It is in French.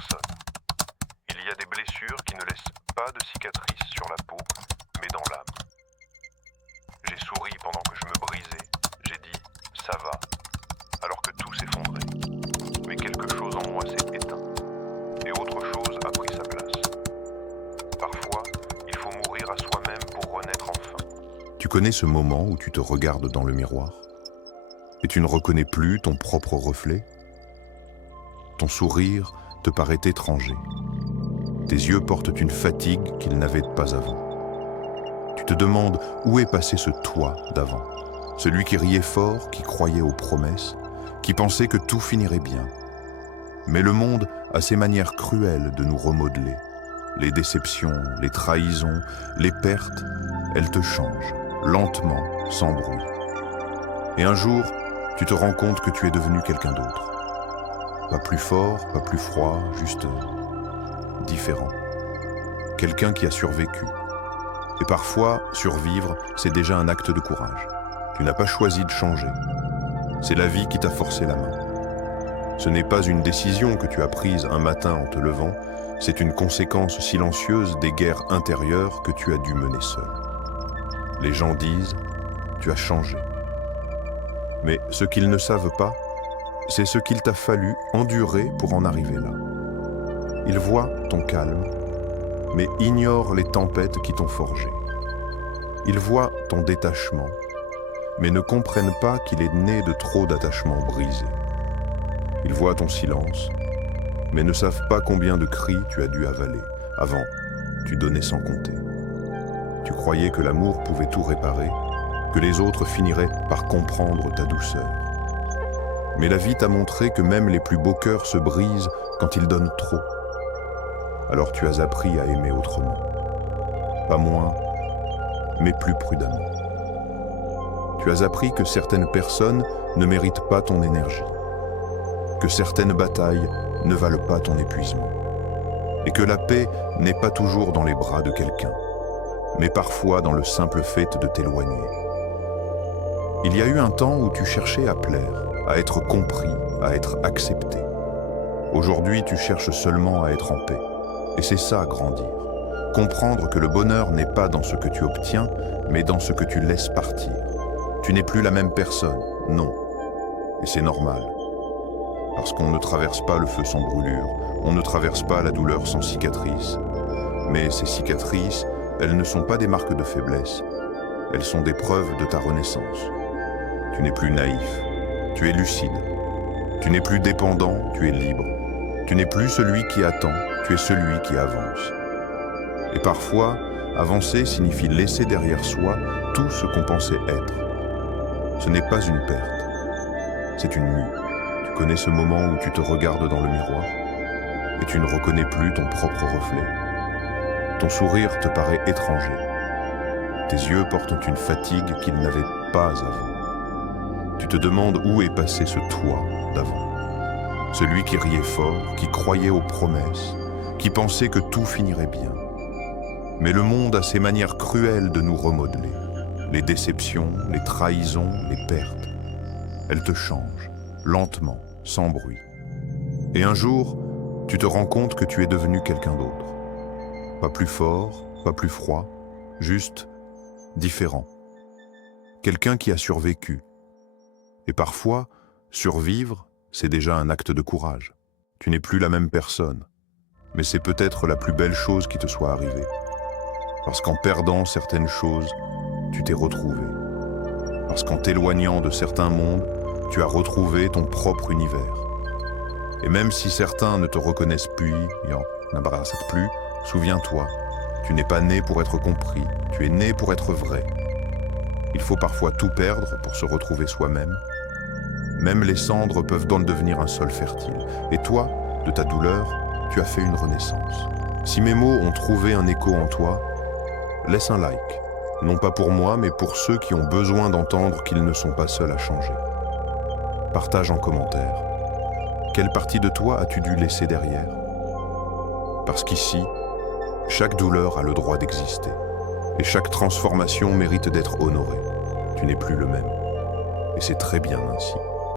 personne. Il y a des blessures qui ne laissent pas de cicatrices sur la peau, mais dans l'âme. J'ai souri pendant que je me brisais, j'ai dit « ça va », alors que tout s'effondrait. Mais quelque chose en moi s'est éteint, et autre chose a pris sa place. Parfois, il faut mourir à soi-même pour renaître enfin. Tu connais ce moment où tu te regardes dans le miroir et tu ne reconnais plus ton propre reflet? Ton sourire te paraît étranger. Tes yeux portent une fatigue qu'ils n'avaient pas avant. Tu te demandes où est passé ce toi d'avant, celui qui riait fort, qui croyait aux promesses, qui pensait que tout finirait bien. Mais le monde a ses manières cruelles de nous remodeler. Les déceptions, les trahisons, les pertes, elles te changent, lentement, sans bruit. Et un jour, tu te rends compte que tu es devenu quelqu'un d'autre. Pas plus fort, pas plus froid, juste différent. Quelqu'un qui a survécu. Et parfois, survivre, c'est déjà un acte de courage. Tu n'as pas choisi de changer. C'est la vie qui t'a forcé la main. Ce n'est pas une décision que tu as prise un matin en te levant, c'est une conséquence silencieuse des guerres intérieures que tu as dû mener seul. Les gens disent, tu as changé. Mais ce qu'ils ne savent pas, c'est ce qu'il t'a fallu endurer pour en arriver là. Ils voient ton calme, mais ignorent les tempêtes qui t'ont forgé. Ils voient ton détachement, mais ne comprennent pas qu'il est né de trop d'attachements brisés. Ils voient ton silence, mais ne savent pas combien de cris tu as dû avaler. Avant, tu donnais sans compter. Tu croyais que l'amour pouvait tout réparer, que les autres finiraient par comprendre ta douceur. Mais la vie t'a montré que même les plus beaux cœurs se brisent quand ils donnent trop. Alors tu as appris à aimer autrement. Pas moins, mais plus prudemment. Tu as appris que certaines personnes ne méritent pas ton énergie, que certaines batailles ne valent pas ton épuisement, et que la paix n'est pas toujours dans les bras de quelqu'un, mais parfois dans le simple fait de t'éloigner. Il y a eu un temps où tu cherchais à plaire, à être compris, à être accepté. Aujourd'hui, tu cherches seulement à être en paix. Et c'est ça, grandir. Comprendre que le bonheur n'est pas dans ce que tu obtiens, mais dans ce que tu laisses partir. Tu n'es plus la même personne, non. Et c'est normal. Parce qu'on ne traverse pas le feu sans brûlure, on ne traverse pas la douleur sans cicatrices. Mais ces cicatrices, elles ne sont pas des marques de faiblesse. Elles sont des preuves de ta renaissance. Tu n'es plus naïf, tu es lucide. Tu n'es plus dépendant, tu es libre. Tu n'es plus celui qui attend, tu es celui qui avance. Et parfois, avancer signifie laisser derrière soi tout ce qu'on pensait être. Ce n'est pas une perte, c'est une mue. Tu connais ce moment où tu te regardes dans le miroir et tu ne reconnais plus ton propre reflet. Ton sourire te paraît étranger. Tes yeux portent une fatigue qu'ils n'avaient pas avant. Tu te demandes où est passé ce toi d'avant. Celui qui riait fort, qui croyait aux promesses, qui pensait que tout finirait bien. Mais le monde a ses manières cruelles de nous remodeler. Les déceptions, les trahisons, les pertes. Elles te changent, lentement, sans bruit. Et un jour, tu te rends compte que tu es devenu quelqu'un d'autre. Pas plus fort, pas plus froid, juste différent. Quelqu'un qui a survécu. Et parfois, survivre, c'est déjà un acte de courage. Tu n'es plus la même personne, mais c'est peut-être la plus belle chose qui te soit arrivée. Parce qu'en perdant certaines choses, tu t'es retrouvé. Parce qu'en t'éloignant de certains mondes, tu as retrouvé ton propre univers. Et même si certains ne te reconnaissent plus, n'embrassent plus, souviens-toi, tu n'es pas né pour être compris, tu es né pour être vrai. Il faut parfois tout perdre pour se retrouver soi-même. Même les cendres peuvent donc devenir un sol fertile. Et toi, de ta douleur, tu as fait une renaissance. Si mes mots ont trouvé un écho en toi, laisse un like. Non pas pour moi, mais pour ceux qui ont besoin d'entendre qu'ils ne sont pas seuls à changer. Partage en commentaire. Quelle partie de toi as-tu dû laisser derrière? Parce qu'ici, chaque douleur a le droit d'exister. Et chaque transformation mérite d'être honorée. Tu n'es plus le même. Et c'est très bien ainsi.